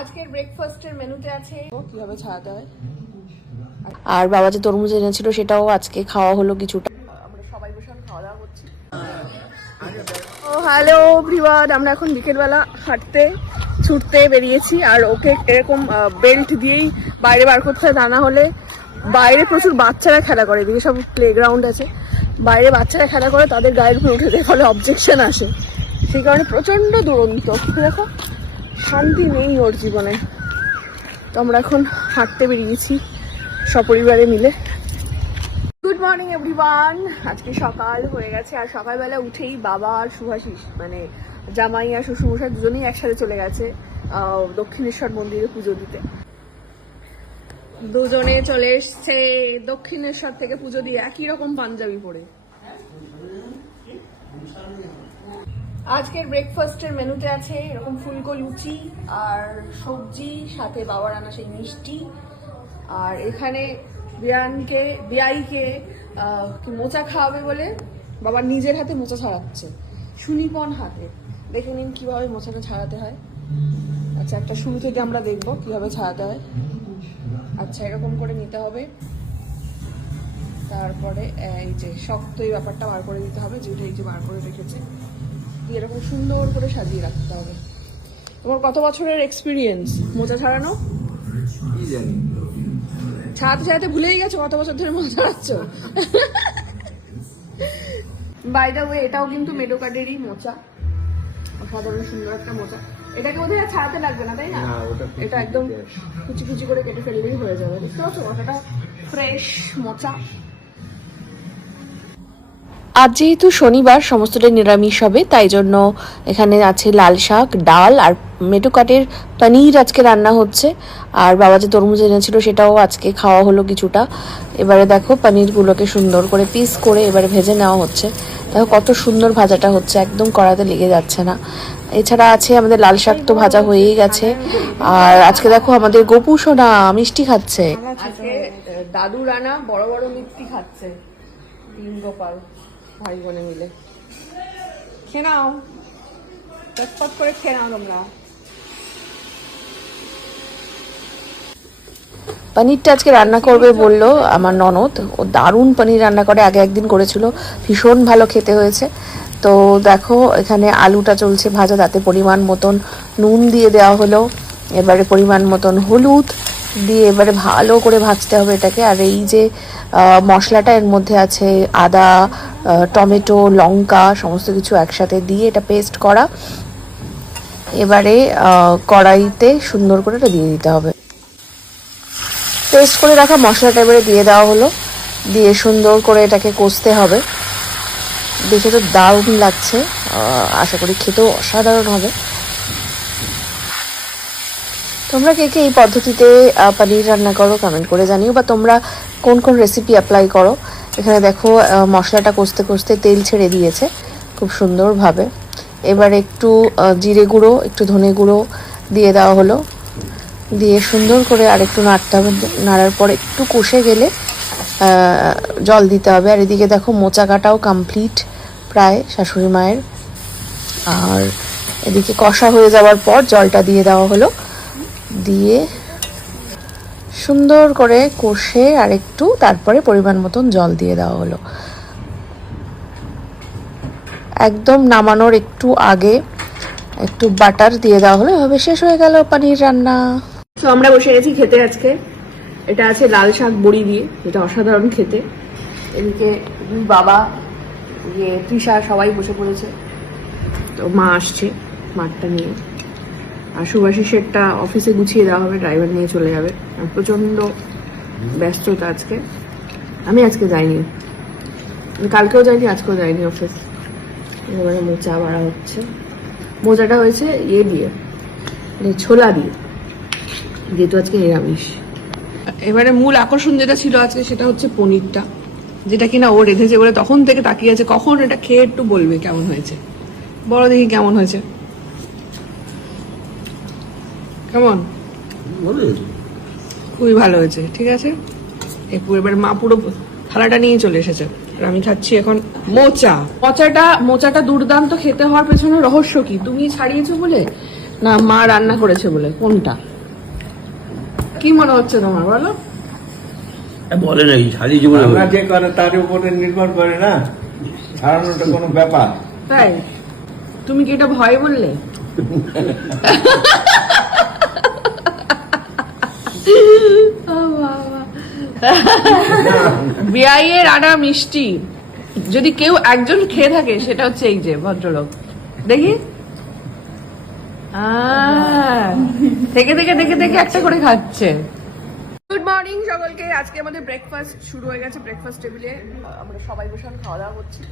আজকের ব্রেকফাস্টের মেনুতে আছে কিভাবে ছাড়াতে হয়। আর বাবা যে তরমুজ এনেছিল সেটাও আজকে খাওয়া হলো কিছুটা। আমরা সবাই বসে খাওয়া দাওয়া করছি। ও হ্যালো এভরিওয়ান, আমরা এখন বিকেলবেলা হাঁটতে ছুটতে বেরিয়েছি। আর ওকে এরকম বেল্ট দিয়েই বাইরে বার করতে হয়, তা না হলে বাইরে প্রচুর বাচ্চারা খেলা করে, এদিকে সব প্লেগ্রাউন্ড আছে, বাইরে বাচ্চারা খেলা করে তাদের গায়ের উপরে উঠে দেয়, ফলে অবজেকশন আসে। সেই কারণে প্রচন্ড দুরন্ত, দেখো শান্তি নেই ওর জীবনে। তো আমরা এখন হাঁটতে বেরিয়েছি সপরিবারে মিলে। গুড মর্নিং এভরিওয়ান, আজকে সকাল হয়ে গেছে। আর সকালবেলা উঠেই বাবা আর সুভাষিস মানে জামাই আর শ্বশুরমশাই দুজনেই একসাথে চলে গেছে দক্ষিণেশ্বর মন্দিরে পুজো দিতে। দুজনে চলে এসছে দক্ষিণেশ্বর থেকে পুজো দিয়ে, একই রকম পাঞ্জাবি পরে। আজকের ব্রেকফাস্টের মেনুতে আছে এরকম ফুলকো লুচি আর সবজি, সাথে বাবার আনা সেই মিষ্টি। আর এখানে বিয়াইকে মোচা খাওয়াবে বলে বাবা নিজের হাতে মোচা ছাড়াচ্ছে, সুনিপন হাতে। দেখে নিন কিভাবে মোচাটা ছাড়াতে হয়। আচ্ছা, একটা শুরু থেকে আমরা দেখবো কিভাবে ছাড়াতে হয়। আচ্ছা, এরকম করে নিতে হবে, তারপরে এই যে শক্ত এই ব্যাপারটা বার করে দিতে হবে, যেটা এই যে বার করে রেখেছে, এরকম সুন্দর করে সাজিয়ে রাখতে হবে। তোমার কত বছরের এক্সপিরিয়েন্স মোচা ছাড়ানো? ছাড়াতে ছাড়াতে ভুলেই গেছো কত বছর ধরে মোচা ছাড়াচ্ছ। বাই দ্য ওয়ে, এটাও কিন্তু মেডোকার্ডেরই মোচা, অসাধারণ সুন্দর একটা মোচা। এটাকে বোধহয় আর ছাড়াতে লাগবে না, তাই না? এটা একদম কুচি কুচি করে কেটে ফেললেই হয়ে যাবে। বুঝতে পারছো, মোচাটা ফ্রেশ মোচা। আজ যেহেতু শনিবার সমস্তটাই নিরামিষ হবে, তাই জন্য এখানে আছে লাল শাক, ডাল আর মেটুকাটের পনির আজকে রান্না হচ্ছে। আর বাবা যে তরমুজ এনেছিল সেটাও আজকে খাওয়া হলো কিছুটা। এবারে দেখো পনিরগুলোকে সুন্দর করে পিস করে এবারে ভেজে নেওয়া হচ্ছে। দেখো কত সুন্দর ভাজাটা হচ্ছে, একদম কড়াতে লেগে যাচ্ছে না। এছাড়া আছে আমাদের লাল শাক তো ভাজা হয়েই গেছে। আর আজকে দেখো আমাদের গোপু সোনা মিষ্টি খাচ্ছে। আজকে দাদু রানা বড় বড় মিষ্টি খাচ্ছে, তিন গোপাল ভাই বোনে মিলে। খেয়ে নাও, চটপট করে খেয়ে নাও তোমরা। পনিরটা আজকে রান্না করবে বললো আমার ননদ, ও দারুণ পনির রান্না করে, আগে একদিন করেছিল, ভীষণ ভালো খেতে হয়েছে। তো দেখো এখানে আলুটা চলছে ভাজা, তাতে পরিমাণ মতন নুন দিয়ে দেওয়া হলো, এবারে পরিমাণ মতন হলুদ দিয়ে এবারে ভালো করে ভাজতে হবে এটাকে। আর এই যে মশলাটা এর মধ্যে আছে আদা, টমেটো, লঙ্কা সমস্ত কিছু একসাথে দিয়ে এটা পেস্ট করা। এবারে কড়াইতে সুন্দর করে এটা দিয়ে দিতে হবে। পেস্ট করে রাখা মশলাটা এবারে দিয়ে দেওয়া হলো, দিয়ে সুন্দর করে এটাকে কষতে হবে। দেখে তো দারুণ লাগছে, আশা করি খেতেও অসাধারণ হবে। তোমরা কে কে এই পদ্ধতিতে পনির রান্না করো কমেন্ট করে জানিও, বা তোমরা কোন কোন রেসিপি অ্যাপ্লাই করো। এখানে দেখো মশলাটা কষতে কষতে তেল ছেড়ে দিয়েছে খুব সুন্দরভাবে। এবার একটু জিরে গুঁড়ো, একটু ধনে গুঁড়ো দিয়ে দেওয়া হলো, দিয়ে সুন্দর করে আর একটু নাড়তে হবে। নাড়ার পর একটু কষে গেলে জল দিতে হবে। আর এদিকে দেখো মোচা কাটাও কমপ্লিট প্রায় শাশুড়ি মায়ের। আর এদিকে কষা হয়ে যাওয়ার পর জলটা দিয়ে দেওয়া হলো, দিয়ে সুন্দর করে কষে আর একটু তারপরে পরিমাণ মতন জল দিয়ে দেওয়া হলো। একদম নামানোর একটু আগে একটু বাটার দিয়ে দেওয়া হলো। এভাবে শেষ হয়ে গেল পনির রান্না। তো আমরা বসে গেছি খেতে আজকে। এটা আছে লাল শাক বড়ি দিয়ে, যেটা অসাধারণ খেতে। এদিকে বাবা, তৃষা সবাই বসে পড়েছে। তো মা আসছে মাঠটা নিয়ে, আর সুভাষিসেরটা অফিসে গুছিয়ে দেওয়া হবে, ড্রাইভার নিয়ে চলে যাবে। প্রচন্ড ব্যস্ততা আজকে। আমি আজকে যাইনি, কালকেও যাইনি, আজকেও যাইনি অফিস। এবারে মোচা বাড়া হচ্ছে। মোচাটা হয়েছে ইয়ে দিয়ে, ছোলা দিয়ে, যেহেতু আজকে নিরামিষ। এবারে মূল আকর্ষণ যেটা ছিল আজকে সেটা হচ্ছে পনিরটা, যেটা কিনা ও রেঁধেছে বলে তখন থেকে তাকিয়ে আছে কখন এটা খেয়ে একটু বলবে কেমন হয়েছে। বড় দেখি কেমন হয়েছে। কেমন? খুবই ভালো হয়েছে। ঠিক আছে, এবার মা পুরো থালাটা নিয়ে চলে এসেছে, আর আমি খাচ্ছি এখন মোচাটা। মোচাটা দুর্দান্ত খেতে হওয়ার পেছনে রহস্য কি? তুমি ছাড়িয়েছো বলে না মা রান্না করেছে বলে? কোনটা কি মনে হচ্ছে তোমার বলো? বলে নাকি শাড়ি জীবনে রান্না যে করে তার উপরে নির্ভর করে না, ছাড়ানোটা কোনো ব্যাপার। তাই তুমি কি এটা ভয় বললে? বিয়াইয়ের আনা মিষ্টি যদি কেউ একজন খেয়ে থাকে সেটা হচ্ছে এই যে ভদ্রলোক। দেখি থেকে থেকে দেখে দেখে একটা করে খাচ্ছে। গুড মর্নিং সকলকে। আজকে আমাদের ব্রেকফাস্ট শুরু হয়ে গেছে। ব্রেকফাস্ট টেবিলে আমরা সবাই বসে খাওয়া দাওয়া করছি।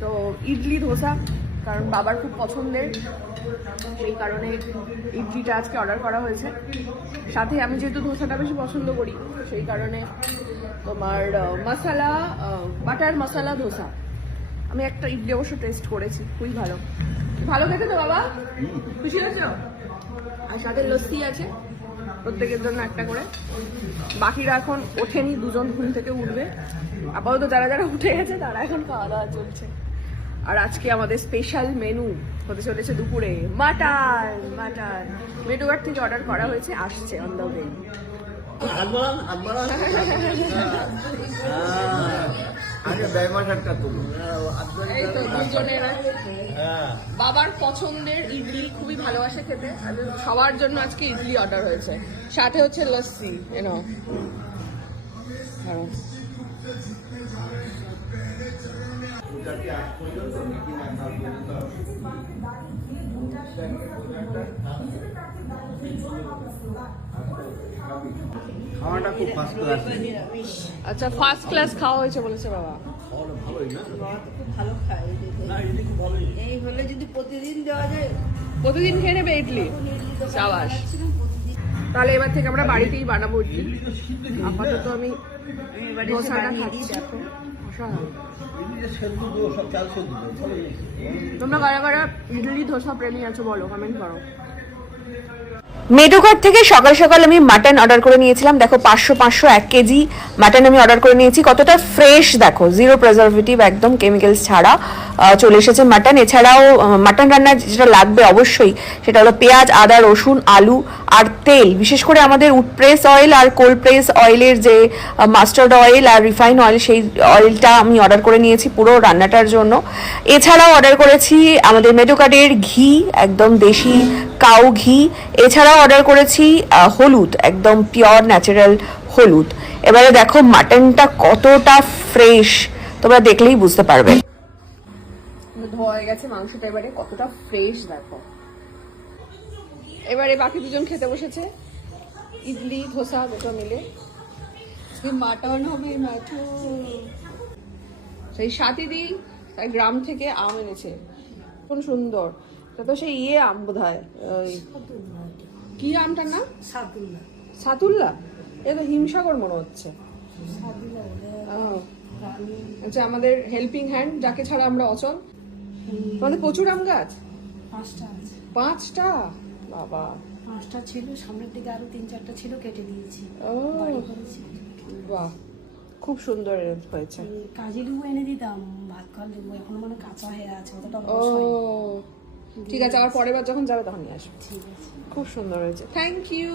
তো ইডলি ধোসা, কারণ বাবার খুব পছন্দের, সেই কারণে ইডলিটা আজকে অর্ডার করা হয়েছে। সাথে আমি যেহেতু ধোসাটা বেশি পছন্দ করি সেই কারণে তোমার মশলা বাটার মশলা ধোসা। আমি একটা ইডলি অবশ্য টেস্ট করেছি, খুবই ভালো। ভালো খেতে তো বাবা? খুশি হয়েছ? আর সাথে লস্যি আছে প্রত্যেকের জন্য একটা করে। বাকিরা এখন ওঠেনি, দুজন ঘুম থেকে উঠবে। আপাতত যারা যারা উঠে গেছে তারা এখন খাওয়া দাওয়া চলছে। আর আজকে আমাদের স্পেশাল মেনু হতে চলেছে দুপুরে মাটন। মাটন মেটুঘাট থেকে অর্ডার করা হয়েছে, আসছে অন দ্য ওয়ে। আগে ব্যবসাটা তুলো। এই তো দুজনের বাবার পছন্দের ইডলি, খুবই ভালোবাসে খেতে। আর সবার জন্য আজকে ইডলি অর্ডার হয়েছে, সাথে হচ্ছে লস্যি। এনো খাওয়াটা খুব ফার্স্ট ক্লাস। আচ্ছা, ফার্স্ট ক্লাস খাওয়া হয়েছে বলেছে বাবা। এই হলে যদি প্রতিদিন দেওয়া যায়, প্রতিদিন খেয়ে নেবে ইডলি? সাবাস। তাহলে এবার থেকে আমরা বাড়িতেই বানাবো ইডলি। আপাতত আমি ধোসাটা খাচ্ছি। দেখো অসাধারণ। তোমরা কারা কারা ইডলি ধোসা প্রেমী আছো বলো, কমেন্ট করো। মেডোঘাট থেকে সকাল সকাল আমি মাটন অর্ডার করে নিয়েছিলাম। দেখো 500 1 কেজি মাটন আমি অর্ডার করে নিয়েছি। কতটা ফ্রেশ দেখো, জিরো প্রিজারভেটিভ, একদম কেমিক্যালস ছাড়া চলে এসেছে মাটন। এছাড়াও মাটন রান্নার যেটা লাগবে অবশ্যই সেটা হলো পেঁয়াজ, আদা, রসুন, আলু আর তেল। বিশেষ করে আমাদের উড প্রেস অয়েল আর কোল্ড প্রেস অয়েলের যে মাস্টার্ড অয়েল আর রিফাইন অয়েল, সেই অয়েলটা আমি অর্ডার করে নিয়েছি পুরো রান্নাটার জন্য। এছাড়াও অর্ডার করেছি আমাদের মেডোঘাটের ঘি, একদম দেশি কাউ ঘি। এছাড়াও অর্ডার করেছি হলুদ, একদম পিওর ন্যাচারাল হলুদ। এবারে দেখো মাটনটা কতটা ফ্রেশ, তোমরা দেখলেই বুঝতে পারবে। ধোয়া হয়ে গেছে মাংসটা, এবারে কতটা ফ্রেশ দেখো। এবারে বাকি দুজন খেতে বসেছে, ইডলি ধোসা দুটো মিলে। মাটন হবে মাটন। সেই সাথীদি তাই গ্রাম থেকে আম এনেছে, কোন সুন্দর। এটা তো সেই আম বোধ হয়, কি আমটার নাম? সাতুল্লা। এ তো হিমসাগর মনে হচ্ছে। আচ্ছা, আমাদের হেল্পিং হ্যান্ড যাকে ছাড়া আমরা অচল। তোমাদের প্রচুর আম গাছ? 5টা? বাবা, 5টা ছিল, সামনের দিকে আরো 3-4টা ছিল, কেটে দিয়েছি। ও বাহ, খুব সুন্দর হয়েছে। কাজী লেবু এনে দিতাম, ভাত খাওয়ার লেবু এখনো মানে কাঁচা হয়ে আছে, অতটা ও ঠিক আছে, আবার পরের বার যখন যাবে তখন নিয়ে আসবে। ঠিক আছে। খুব সুন্দর হয়েছে, থ্যাংক ইউ।